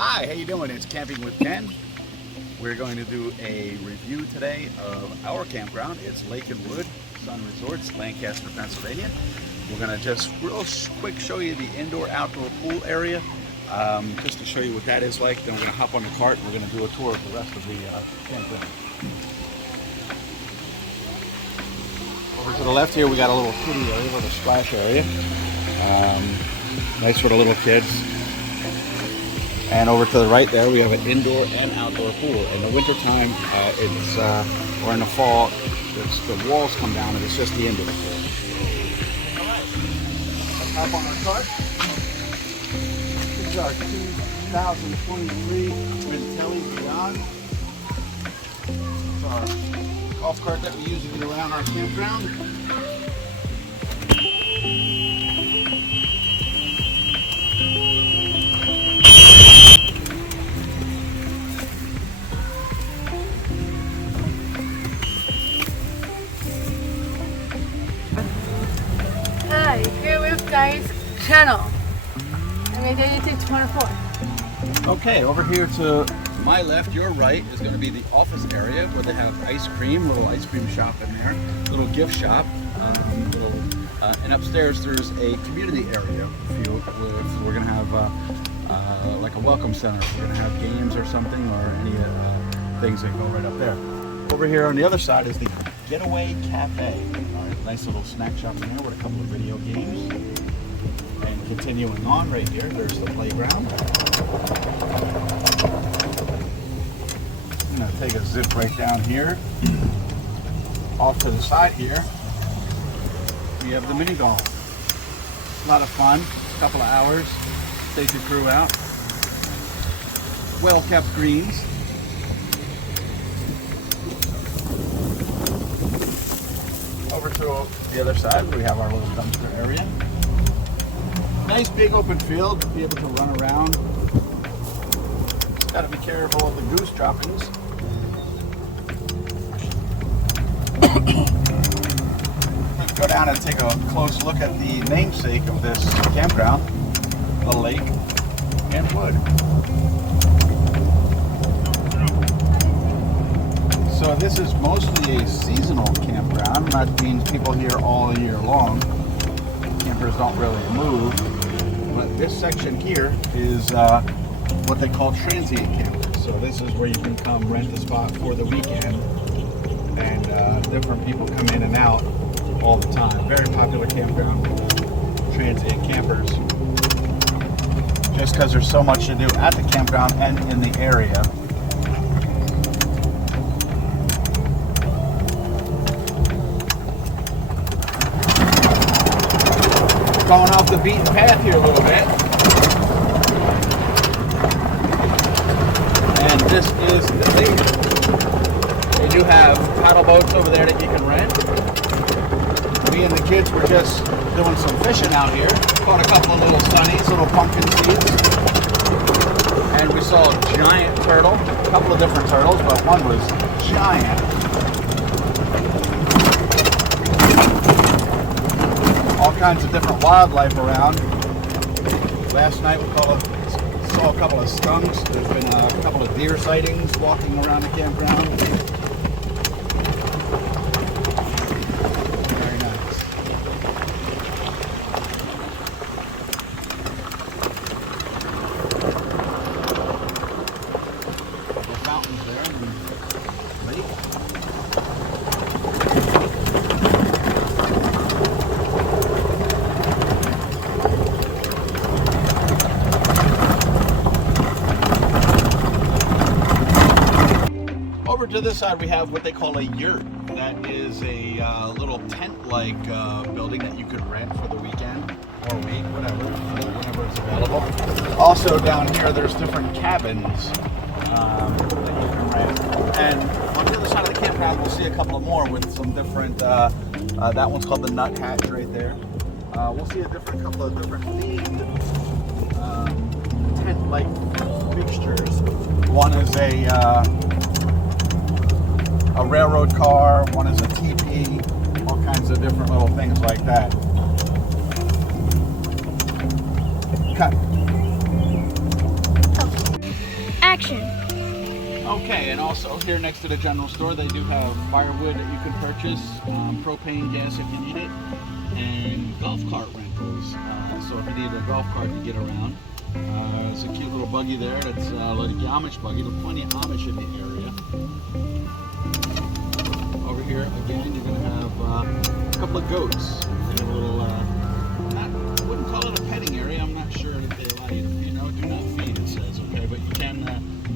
Hi, how you doing? It's Camping with Ken. We're going to do a review today of our campground. It's Lake and Wood Sun Resorts, Lancaster, Pennsylvania. We're going to just real quick show you the indoor-outdoor pool area, just to show you what that is like. Then we're going to hop on the cart and we're going to do a tour of the rest of the campground. Over to the left here, we got a little kiddie area, a little splash area. Nice for the little kids. And over to the right there, we have an indoor and outdoor pool. In the wintertime, or in the fall, the walls come down and it's just the indoor pool. All right, let's hop on our cart. This is our 2023 Vintelli Beyond. It's our golf cart that we use to get around our campground. Hi, here with guys channel. I'm gonna get you to 24. Okay, over here to my left, your right, is going to be the office area where they have ice cream, little ice cream shop in there, little gift shop, and upstairs there's a community area. We're going to have like a welcome center. We're going to have games or something, or any things that go right up there. Over here on the other side is the Getaway Cafe. All right, nice little snack shop in there with a couple of video games. And continuing on right here, there's the playground. I'm going to take a zip right down here. Off to the side here, we have the mini golf. A lot of fun, a couple of hours, take your crew out. Well kept greens. Over to the other side, we have our little dumpster area. Nice big open field to be able to run around. Just got to be careful of the goose droppings. Let's go down and take a close look at the namesake of this campground, the Lake and Wood. So this is mostly a seasonal campground. That means people here all year long. Campers don't really move. But this section here is what they call transient campers. So this is where you can come rent a spot for the weekend, and different people come in and out all the time. Very popular campground, transient campers. Just because there's so much to do at the campground and in the area. Going off the beaten path here a little bit. And this is the lake. They do have paddle boats over there that you can rent. Me and the kids were just doing some fishing out here. Caught a couple of little sunnies, little pumpkin seeds. And we saw a giant turtle. A couple of different turtles, but one was giant. All kinds of different wildlife around. Last night we saw a couple of skunks. There's been a couple of deer sightings walking around the campground. Very nice. The fountains there and the lake. Over to this side, we have what they call a yurt. That is a little tent-like building that you could rent for the weekend or week, whenever it's available. Also down here, there's different cabins that you can rent. And on the other side of the campground, we'll see a couple of more with some different. That one's called the Nut Hatch right there. We'll see a couple of different themed tent-like fixtures. One is a railroad car, one is a teepee, all kinds of different little things like that. Okay. section. Okay, and also here next to the general store, they do have firewood that you can purchase, propane gas if you need it, and golf cart rentals. So if you need a golf cart to get around, there's a cute little buggy there. That's like the Amish buggy. There's plenty of Amish in the area. Over here, again, you're going to have a couple of goats. They have a little, I wouldn't call it a petting area. I'm not sure that they allow you to, do not feed, it says, okay? But you can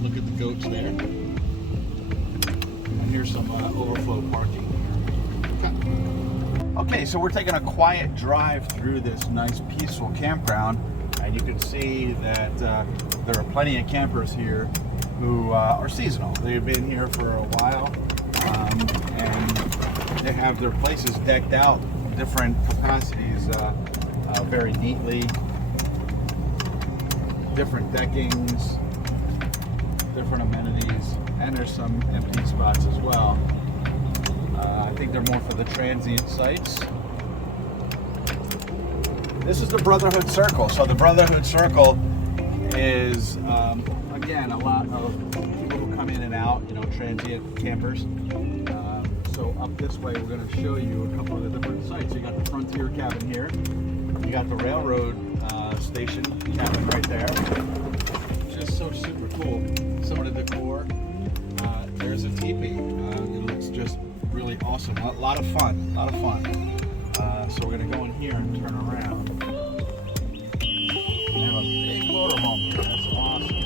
look at the goats there. And here's some overflow parking. Okay, so we're taking a quiet drive through this nice, peaceful campground. And you can see that there are plenty of campers here who are seasonal. They've been here for a while, and they have their places decked out in different capacities very neatly. Different deckings, different amenities, and there's some empty spots as well. I think they're more for the transient sites. This is the Brotherhood Circle. So the Brotherhood Circle is, again, a lot of people who come in and out, transient campers. So up this way, we're going to show you a couple of the different sites. You got the Frontier cabin here. You got the railroad station cabin right there. Just so super cool. Some of the decor. There's a teepee. It looks just really awesome. A lot of fun. So we're going to go in here and turn around. We have a big motorhome here. That's awesome.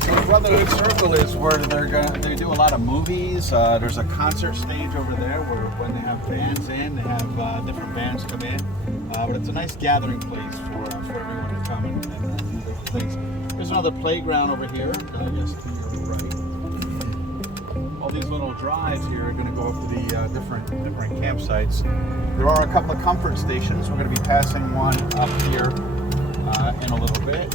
So the Brotherhood Circle is where they do a lot of movies. There's a concert stage over there where when they have bands in, they have different bands come in. But it's a nice gathering place for everyone to come and do different things. There's another playground over here, I guess to your right. All these little drives here are going to go up to the different campsites. There are a couple of comfort stations. We're going to be passing one up here in a little bit.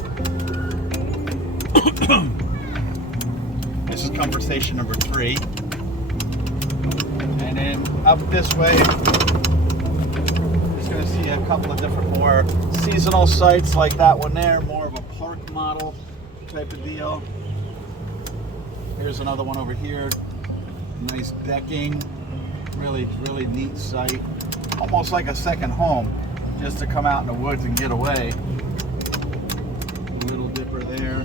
This is comfort station number 3. And then up this way, going to see a couple of different more seasonal sites like that one there, more of a park model type of deal. Here's another one over here, nice decking, really neat site, almost like a second home, just to come out in the woods and get away. Little dipper there.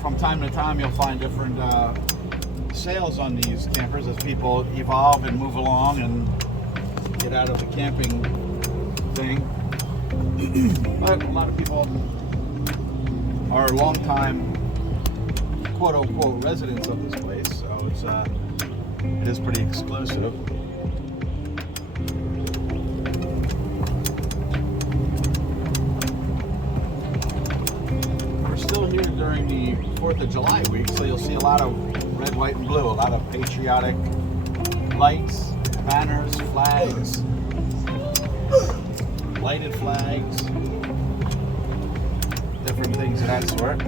From time to time you'll find different sales on these campers as people evolve and move along and get out of the camping thing. But a lot of people are long-time quote-unquote residents of this place, so it is pretty exclusive. We're still here during the 4th of July week, so you'll see a lot of red, white, and blue. A lot of patriotic lights, banners, flags, lighted flags, different things of that sort. A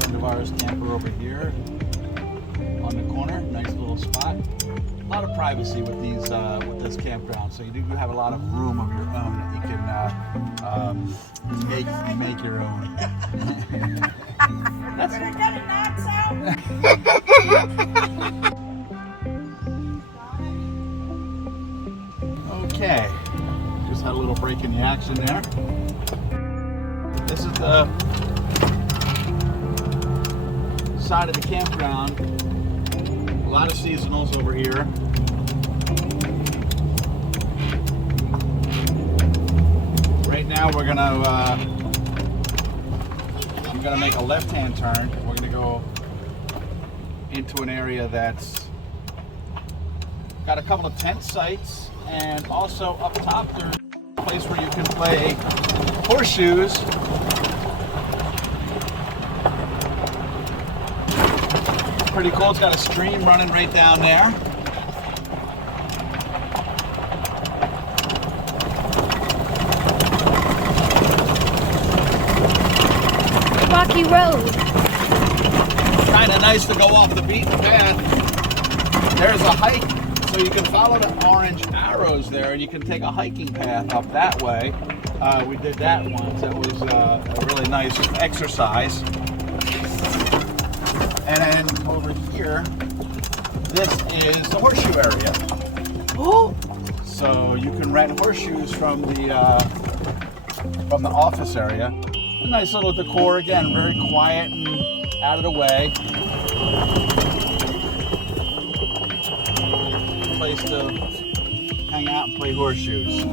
friend of ours, camper over here on the corner. Nice little spot. A lot of privacy with these with this campground, so you do have a lot of room of your own that you can make your own. That's okay. Just had a little break in the action there. This is the side of the campground. A lot of seasonals over here. Right now we're gonna make a left-hand turn. We're gonna go into an area that's got a couple of tent sites, and also up top there's a place where you can play horseshoes. Pretty cool. It's got a stream running right down there. rocky road. Kind of nice to go off the beaten path. There's a hike, so you can follow the orange arrows there, and you can take a hiking path up that way. We did that once. That was a really nice exercise. And then over here, this is the horseshoe area. Oh. So you can rent horseshoes from the office area. A nice little decor, again, very quiet and out of the way. Place to hang out and play horseshoes.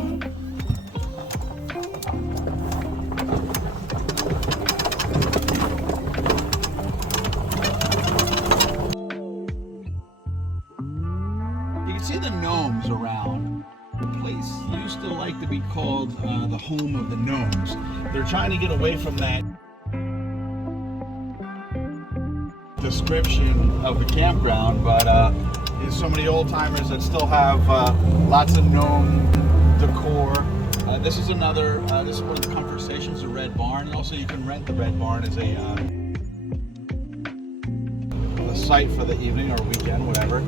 You can see the gnomes around. The place used to like to be called the home of the gnomes. They're trying to get away from that description of the campground, but there's so many old timers that still have lots of gnome decor. This is another, this is one of the comfort stations, the Red Barn, and also you can rent the Red Barn as a site for the evening or weekend, whatever.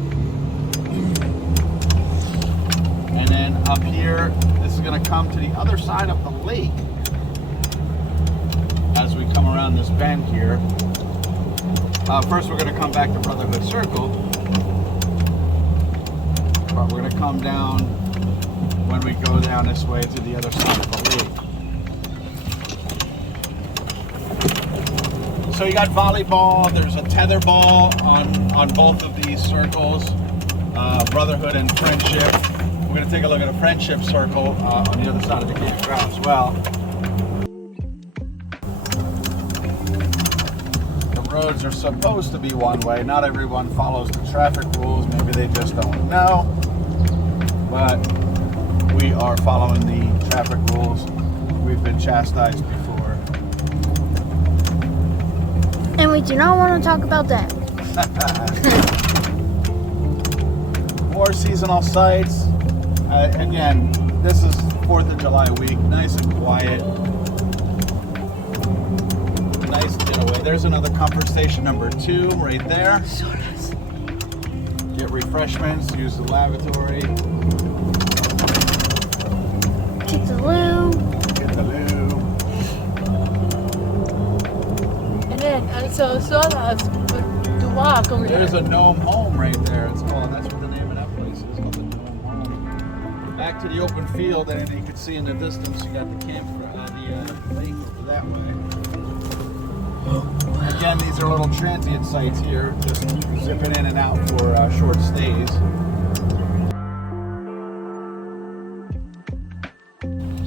And then up here, this is going to come to the other side of the lake as we come around this bend here. First, we're going to come back to Brotherhood Circle, but we're going to come down when we go down this way to the other side of the lake. So you got volleyball, there's a tetherball on both of these circles, Brotherhood and Friendship. We're going to take a look at a Friendship Circle on the other side of the campground as well. Roads are supposed to be one way. Not everyone follows the traffic rules. Maybe they just don't know. But we are following the traffic rules. We've been chastised before. And we do not want to talk about that. More seasonal sites. Again, this is 4th of July week. Nice and quiet. Nice getaway. There's another comfort station number 2 right there. So nice. Get refreshments, use the lavatory. Get the loo. Get the loo. And then also saw us to walk over there. There's a gnome home right there. It's called, that's what the name of that place is, called the gnome home. Back to the open field, and you can see in the distance you got the camp, the lake over that way. Again, these are little transient sites here, just zipping in and out for short stays.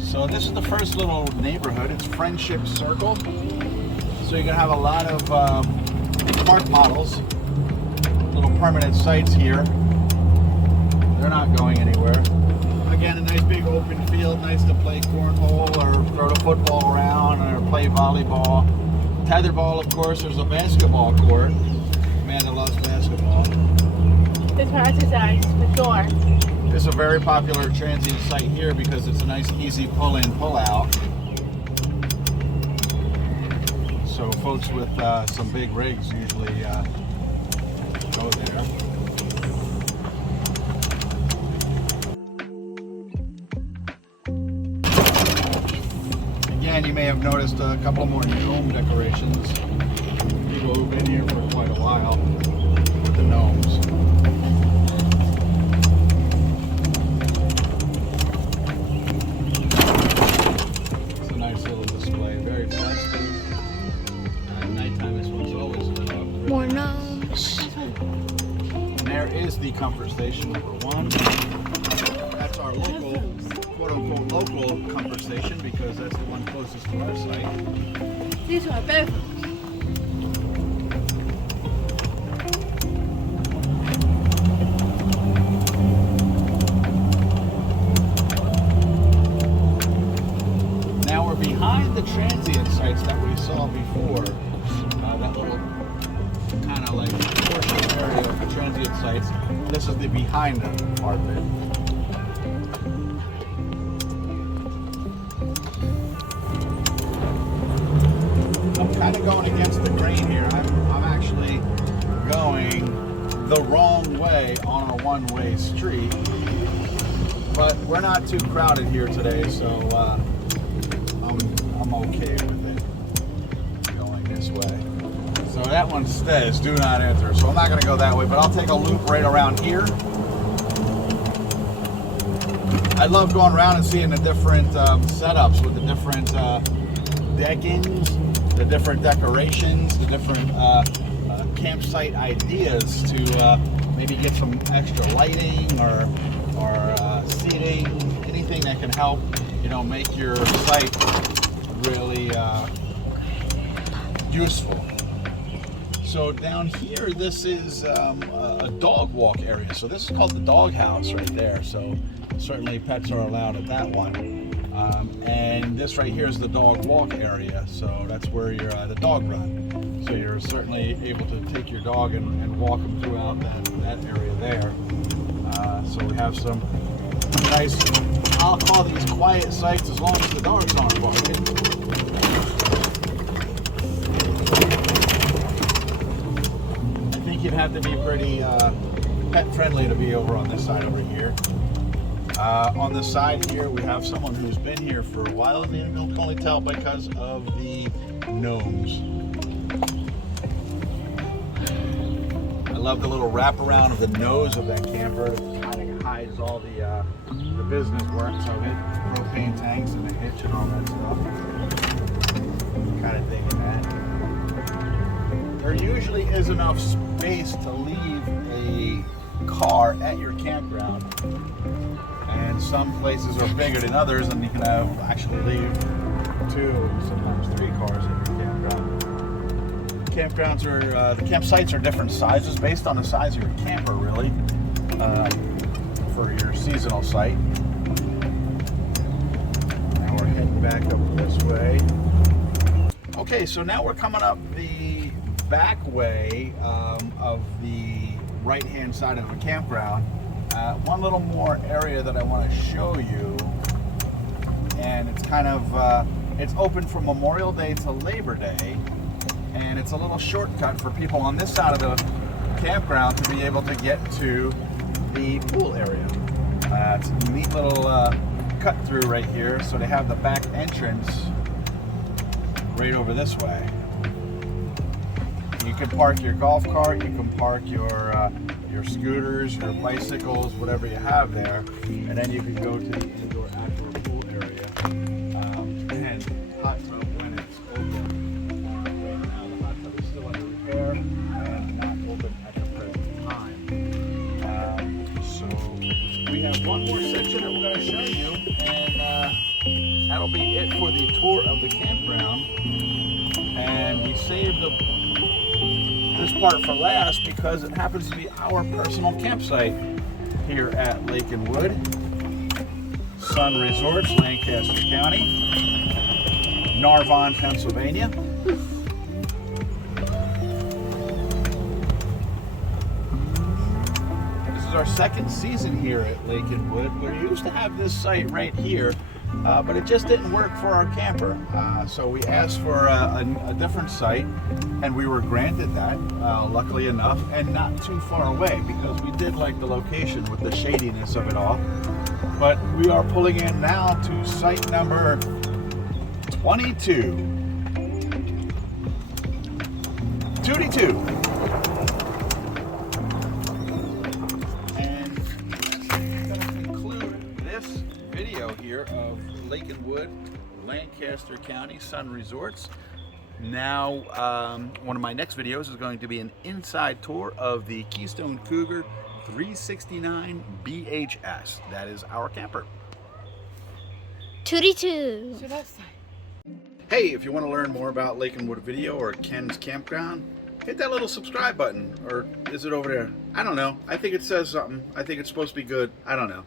So this is the first little neighborhood. It's Friendship Circle. So you're gonna have a lot of park models, little permanent sites here. They're not going anywhere. Again, a nice big open field, nice to play cornhole or throw the football around or play volleyball. Tetherball, of course, there's a basketball court. Amanda loves basketball. It's for exercise, for sure. This is a very popular transient site here because it's a nice, easy pull-in, pull-out. So folks with some big rigs usually go there. Again, you may have noticed a couple more gnome decorations. People who've been here for quite a while with the gnomes. It's a nice little display, very festive. At nighttime, this one's always lit up. More gnomes. And there is the comfort station number 1. That's our local, quote-unquote local comfort station because that's the one closest to our site. These are bedrooms. Now we're behind the transient sites that we saw before. That little kind of like portion area of the transient sites. This is the behind part of it. I'm kind kind of going against the grain here. I'm actually going the wrong way on a one-way street. But we're not too crowded here today, so I'm okay with it going this way. So that one says do not enter, so I'm not going to go that way, but I'll take a loop right around here. I love going around and seeing the different setups with the different deckings, the different decorations, the different campsite ideas to maybe get some extra lighting or seating, anything that can help, make your site really useful. So down here, this is a dog walk area. So this is called the dog house right there. So certainly pets are allowed at that one. And this right here is the dog walk area. So that's where you're the dog run. So you're certainly able to take your dog and walk them throughout that area there. So we have some nice, I'll call these quiet sites as long as the dogs aren't barking. You'd have to be pretty pet friendly to be over on this side over here. On the side here, we have someone who's been here for a while, and you can only tell because of the gnomes. I love the little wraparound of the nose of that camper. It kind of hides all the business works of it, propane tanks and the hitch and all that stuff. Kind of digging that. There usually is enough space to leave a car at your campground, and some places are bigger than others, and you can actually leave 2, sometimes 3 cars at your campground. Campgrounds are, the campsites are different sizes based on the size of your camper, really, for your seasonal site. Now we're heading back up this way. Okay, so now we're coming up the back way of the right-hand side of the campground. One little more area that I want to show you, and it's kind of it's open from Memorial Day to Labor Day, and it's a little shortcut for people on this side of the campground to be able to get to the pool area. It's a neat little cut through right here, so they have the back entrance right over this way. You can park your golf cart, you can park your scooters, your bicycles, whatever you have there, and then you can go to the indoor outdoor pool area and hot tub when it's open. Right now the hot tub is still under repair and not open at the present time. So we have one more section that we're going to show you, and that'll be it for the tour of the campground. And we saved this part for last because it happens to be our personal campsite here at Lake and Wood, Sun Resorts, Lancaster County, Narvon, Pennsylvania. This is our second season here at Lake and Wood. We used to have this site right here, but it just didn't work for our camper. So we asked for a different site, and we were granted that, luckily enough, and not too far away, because we did like the location with the shadiness of it all. But we are pulling in now to site number 22. 22. And that's going to conclude this video here of Lake and Wood, Lancaster County, Sun Resorts. Now, one of my next videos is going to be an inside tour of the Keystone Cougar 369 BHS. That is our camper. 22. So that's fine. Hey, if you want to learn more about Lake and Wood Video or Ken's Campground, hit that little subscribe button. Or is it over there? I don't know. I think it says something. I think it's supposed to be good. I don't know.